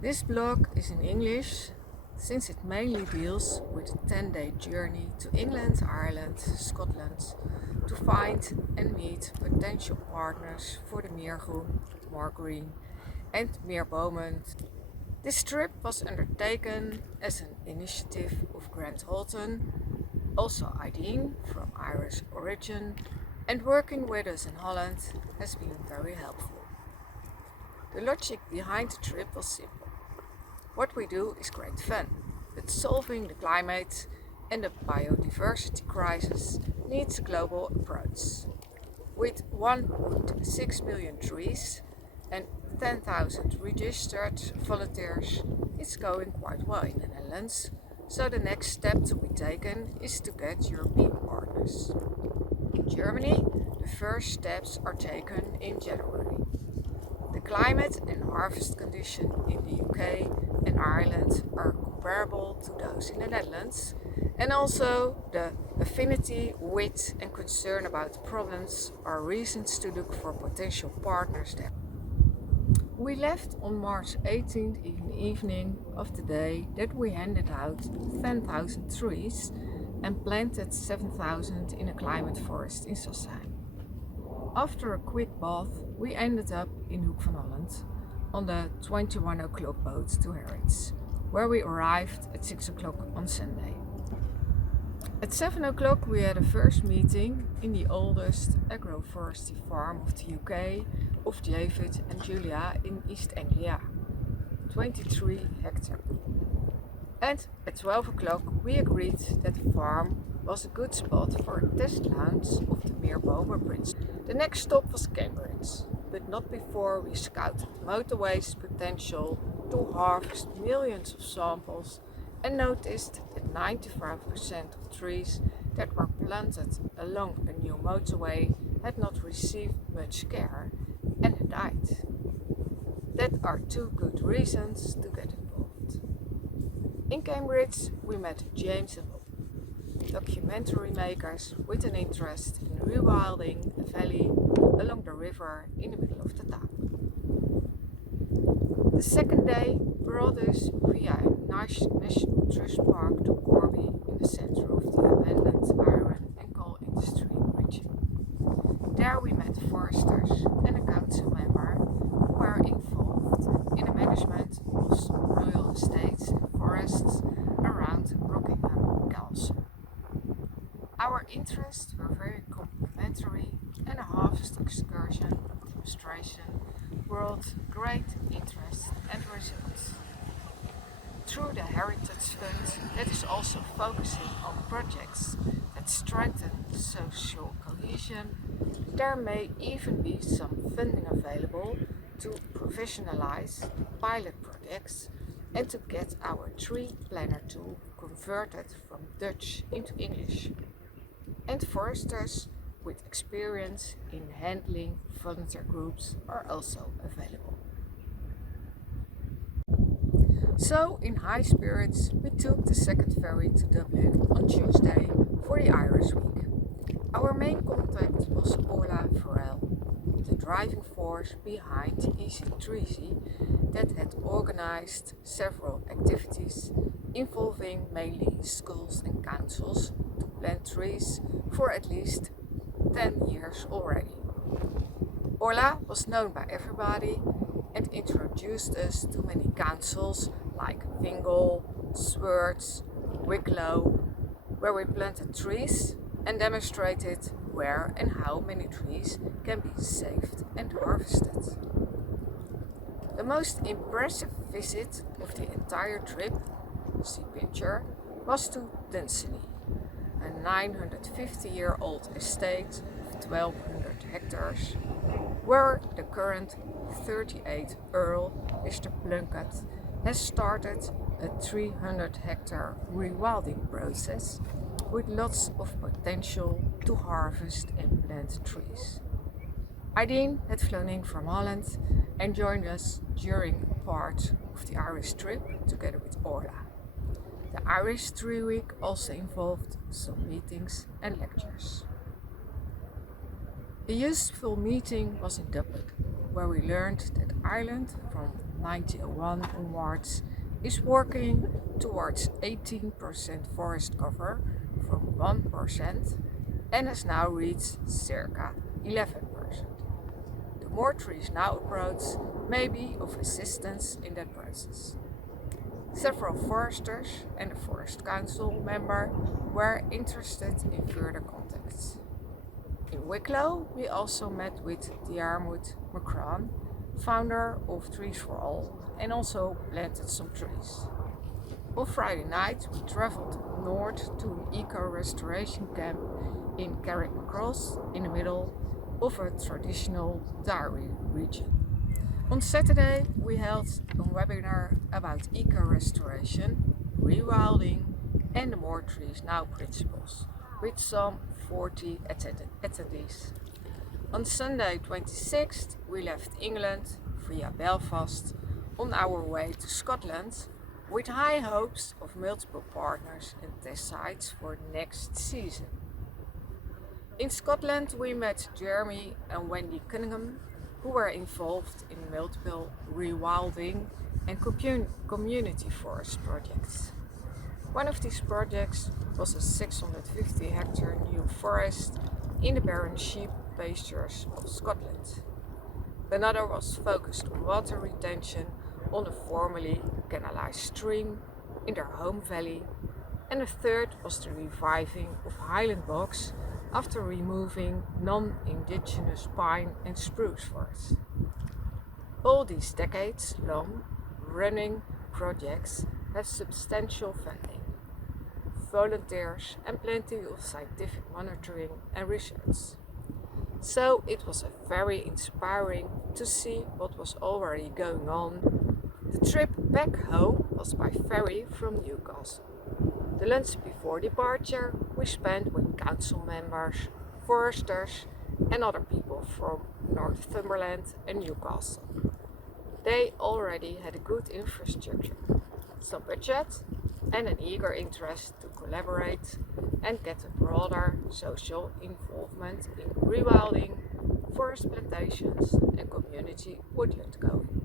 This blog is in English since it mainly deals with a 10-day journey to England, Ireland, Scotland to find and meet potential partners for the Meer Groen, More Green and Meer Bomen. This trip was undertaken as an initiative of Grant Holten, also Ideen from Irish origin, and working with us in Holland has been very helpful. The logic behind the trip was simple. What we do is great fun, but solving the climate and the biodiversity crisis needs a global approach. With 1.6 million trees and 10,000 registered volunteers, it's going quite well in the Netherlands, so the next step to be taken is to get European partners. In Germany, the first steps are taken in January. The climate and harvest conditions in the UK and Ireland are comparable to those in the Netherlands, and also the affinity, wit and concern about the problems are reasons to look for potential partners there. We left on March 18th in the evening of the day that we handed out 10,000 trees and planted 7,000 in a climate forest in Sassheim. After a quick bath, we ended up in Hoek van Holland on the 21 o'clock boat to Harwich, where we arrived at 6 o'clock on Sunday. At 7 o'clock we had a first meeting in the oldest agroforestry farm of the UK of David and Julia in East Anglia, 23 hectares. And at 12 o'clock we agreed that the farm was a good spot for a test launch of the Meer Bomen bridge. The next stop was Cambridge, but not before we scouted motorway's potential to harvest millions of samples and noticed that 95% of trees that were planted along the new motorway had not received much care and had died. That are two good reasons to get involved. In Cambridge we met James and Bob, documentary makers with an interest in rewilding a valley along the river in the middle of the town. The second day brought us via a nice National Trust Park to Corby in the center of the abandoned iron and coal industry region. There we met foresters and a council member who were involved in the management of some royal estates and forests around Cunningham Castle. Our interests were very complementary and a harvest excursion demonstration brought great interest and results. Through the Heritage Fund that is also focusing on projects that strengthen social cohesion, there may even be some funding available to professionalize pilot projects and to get our tree planner tool converted from Dutch into English. And foresters with experience in handling volunteer groups are also available. So, in high spirits, we took the second ferry to Dublin on Tuesday for the Irish Week. Our main contact was Orla Farrell, the driving force behind EasyTreesy that had organized several activities involving mainly schools and councils to plant trees for at least 10 years already. Orla was known by everybody and introduced us to many councils like Fingal, Swords, Wicklow, where we planted trees and demonstrated where and how many trees can be saved and harvested. The most impressive visit of the entire trip, see picture, was to Dunsany, a 950-year-old estate of 1,200 hectares, where the current 38th Earl, Mr. Plunkett, has started a 300-hectare rewilding process with lots of potential to harvest and plant trees. Ideen had flown in from Holland and joined us during part of the Irish trip together with Orla. The Irish Tree Week also involved some meetings and lectures. A useful meeting was in Dublin, where we learned that Ireland from 1901 onwards is working towards 18% forest cover from 1% and has now reached circa 11%. The more trees now approach may be of assistance in that process. Several foresters and a forest council member were interested in further contacts. In Wicklow, we also met with Diarmuid McCran, founder of Trees for All, and also planted some trees. On Friday night, we travelled north to an eco-restoration camp in Carrickmacross, in the middle of a traditional dairy region. On Saturday, we held a webinar about eco-restoration, rewilding and the More Trees Now principles, with some 40 attendees. On Sunday 26th, we left England via Belfast on our way to Scotland with high hopes of multiple partners and test sites for next season. In Scotland, we met Jeremy and Wendy Cunningham, who were involved in multiple rewilding and community forest projects. One of these projects was a 650 hectare new forest in the barren sheep pastures of Scotland. Another was focused on water retention on a formerly canalised stream in their home valley, and a third was the reviving of Highland Bogs after removing non-indigenous pine and spruce forests. All these decades-long running projects have substantial funding, volunteers and plenty of scientific monitoring and research. So it was very inspiring to see what was already going on. The trip back home was by ferry from Newcastle. The lunch before departure we spent with council members, foresters and other people from Northumberland and Newcastle. They already had a good infrastructure, some budget and an eager interest to collaborate and get a broader social involvement in rewilding, forest plantations and community woodland going.